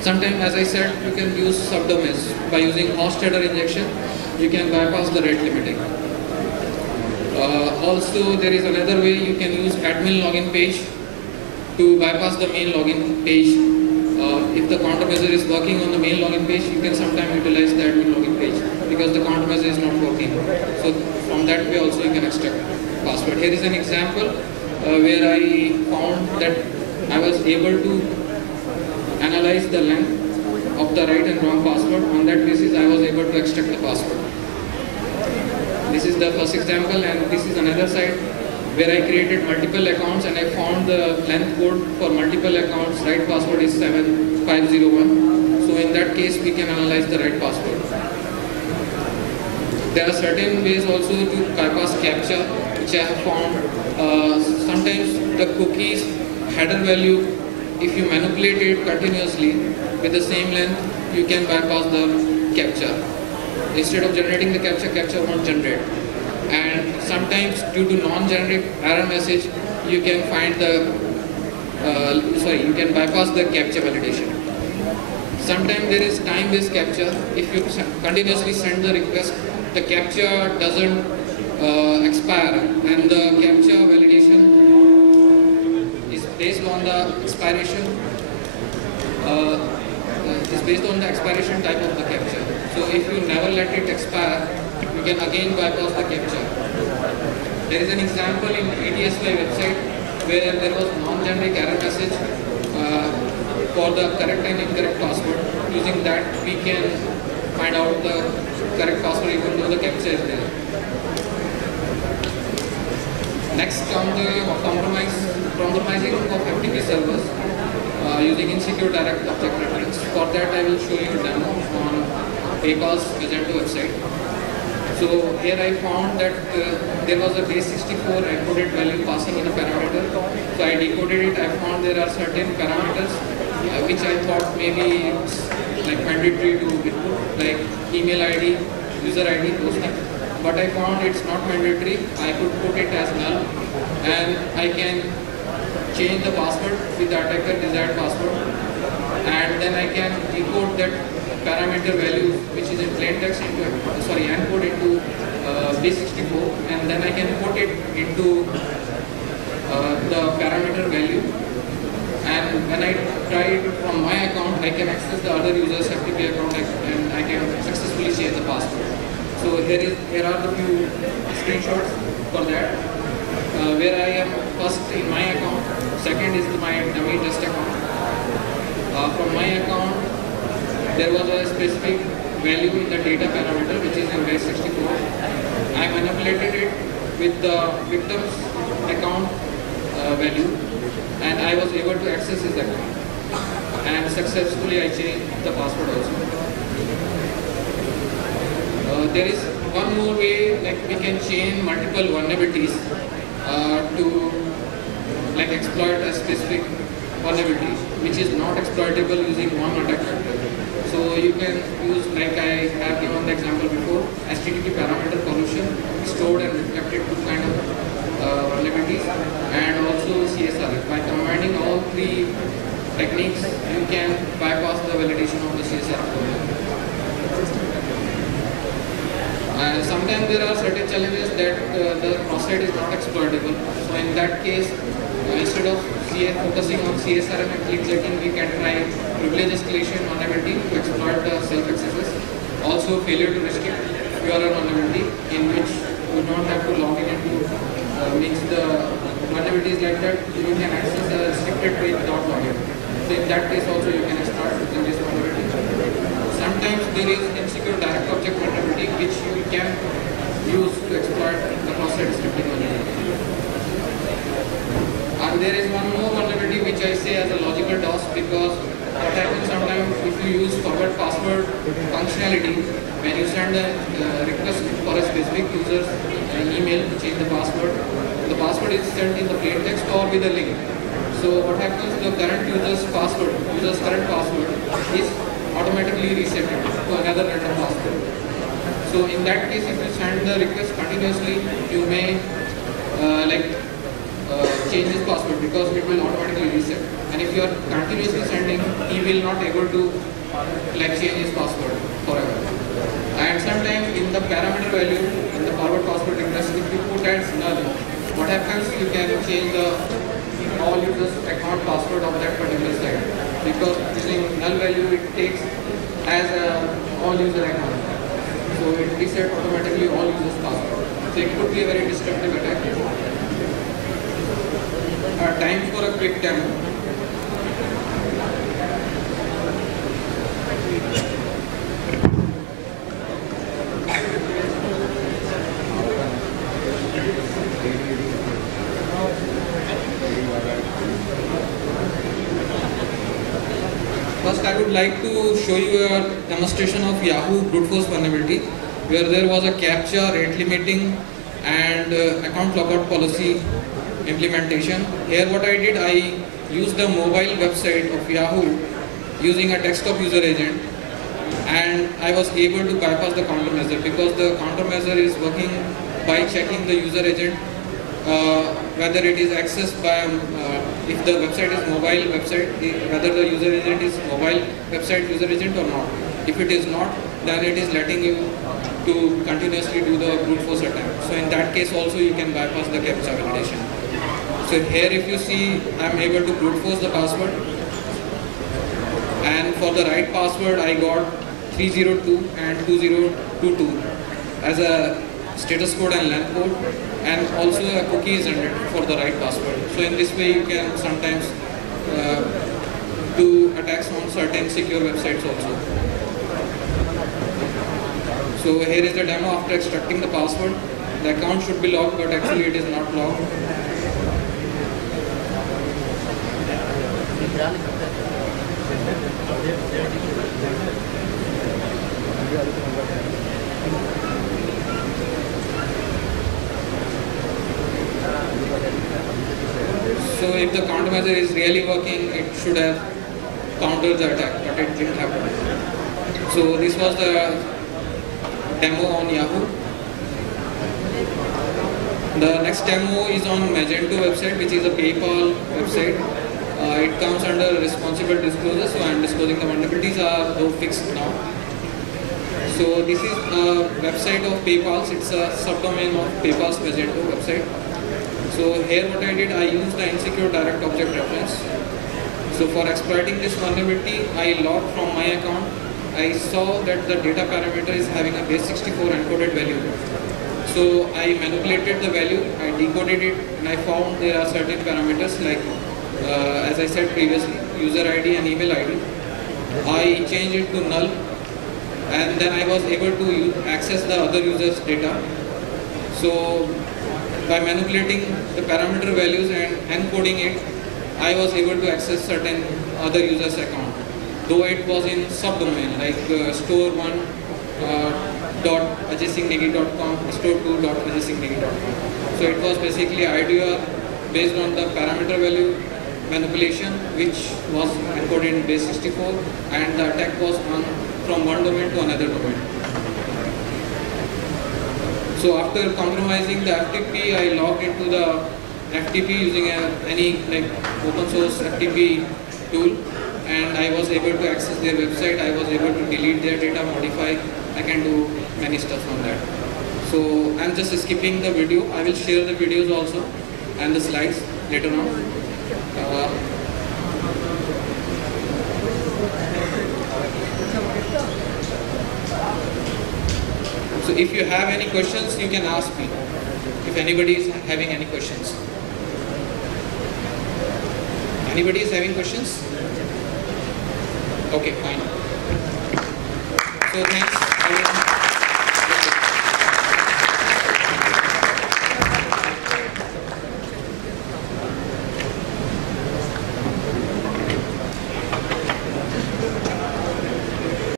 Sometimes, as I said, you can use subdomains. By using host header injection, you can bypass the rate limiting. Also, there is another way you can use admin login page to bypass the main login page. If the countermeasure is working on the main login page, you can sometimes utilize the admin login page because the countermeasure is not working. So from that way also you can extract password. Here is an example where I found that I was able to analyze the length of the right and wrong password. On that basis, I was able to extract the password. This is the first example, and this is another site where I created multiple accounts and I found the length code for multiple accounts. Right password is 7501. So in that case, we can analyze the right password. There are certain ways also to bypass CAPTCHA, which I have found. Sometimes the cookies header value, if you manipulate it continuously with the same length, you can bypass the CAPTCHA. Instead of generating the CAPTCHA, CAPTCHA won't generate. And sometimes due to non-generic error message, you can find the, you can bypass the CAPTCHA validation. Sometimes there is time-based CAPTCHA. If you continuously send the request, the CAPTCHA doesn't expire, and the CAPTCHA validation is based on the expiration. Is based on the expiration type of the CAPTCHA. So if you never let it expire, you can again bypass the CAPTCHA. There is an example in ATSY website where there was non-generic error message for the correct and incorrect password. Using that, we can find out the correct password even though the CAPTCHA is there. Next comes the compromising of FTP servers using insecure direct object reference. For that, I will show you a demo on PayPal's Magento website. So here I found that there was a base 64 encoded value passing in a parameter. So I decoded it. I found there are certain parameters which I thought maybe it's like mandatory to input, like email ID, user ID, those things. But I found it's not mandatory. I could put it as null, and I can change the password with the attacker desired password, and then I can decode that parameter value which is in plain text into encode into base64, and then I can put it into the parameter value. And when I try it from my account, I can access the other user's FTP account and I can successfully change the password. So here are the few screenshots for that, where I am first in my account, second is my dummy test account. From my account, there was a specific value in the data parameter which is in base 64. I manipulated it with the victim's account value, and I was able to access his account. And successfully I changed the password also. There is one more way, like we can chain multiple vulnerabilities to like exploit a specific vulnerability which is not exploitable using one attack vector. So you can use, like I have given the example before, HTTP parameter pollution, stored and reflected two kind of vulnerabilities, and also CSR. By combining all three techniques, you can bypass the validation of the CSR. Sometimes there are certain challenges that the cross-site is not exploitable. So in that case, instead of focusing on CSR and click checking, we can try privilege escalation vulnerability to exploit the self-accesses. Also, failure to restrict URL vulnerability, in which you don't have to log in into means the vulnerabilities like that. You can access a restricted page without login. So in that case, also you can exploit within this vulnerability. Sometimes there is insecure direct object vulnerability which you can use to exploit the cross-site scripting vulnerability. And there is one more vulnerability which I say as a logical DOS, because what happens sometimes if you use forward password functionality, when you send a request for a specific user's email to change the password is sent in the plain text or with a link. So what happens, the current user's current password is automatically reset to another random password. So in that case, if you send the request continuously, you may change this password because it will automatically reset. and if you are continuously sending, he will not able to like change his password forever. And sometimes in the parameter value, in the forward password request, if you put as null, what happens, you can change the all users account password of that particular site, because using null value it takes as a all user account, so it resets automatically all users password. So it could be a very destructive attack. Time for a quick demo. First, I would like to show you a demonstration of Yahoo brute force vulnerability, where there was a captcha, rate limiting, and account logout policy implementation. Here, what I did, I used the mobile website of Yahoo using a desktop user agent, and I was able to bypass the countermeasure, because the countermeasure is working by checking the user agent whether it is accessed by if the website is mobile website, whether the user agent is mobile website user agent or not. If it is not, then it is letting you to continuously do the brute force attack. So in that case also you can bypass the captcha validation. So here if you see, I am able to brute force the password, and for the right password I got 302 and 2022 as a status code and length code, and also a cookie is generated for the right password. So in this way you can sometimes do attacks on certain secure websites also. So here is the demo after extracting the password. The account should be logged, but actually it is not logged. So if the countermeasure is really working, it should have countered the attack, but it didn't happen. So this was the demo on Yahoo. The next demo is on Magento website, which is a PayPal website. It comes under responsible disclosure, so I am disclosing the vulnerabilities are though fixed now. So this is a website of PayPal's. It's a subdomain of PayPal's Magento website. So here what I did, I used the insecure direct object reference. So for exploiting this vulnerability, I logged from my account. I saw that the data parameter is having a base 64 encoded value. So I manipulated the value, I decoded it, and I found there are certain parameters like, as I said previously, user ID and email ID. I changed it to null, and then I was able to access the other user's data. So by manipulating the parameter values and encoding it, I was able to access certain other users' account, though it was in subdomain like store1.ajaysingnegi.com, store2.ajaysingnegi.com. So it was basically idea based on the parameter value manipulation, which was encoded in base 64, and the attack was on from one domain to another domain. So after compromising the FTP, I logged into the FTP using any like open source FTP tool, and I was able to access their website. I was able to delete their data, modify. I can do many stuff on that. So I'm just skipping the video. I will share the videos also and the slides later on. So if you have any questions, you can ask me. If anybody is having any questions. Anybody is having questions? Okay, fine. So thanks.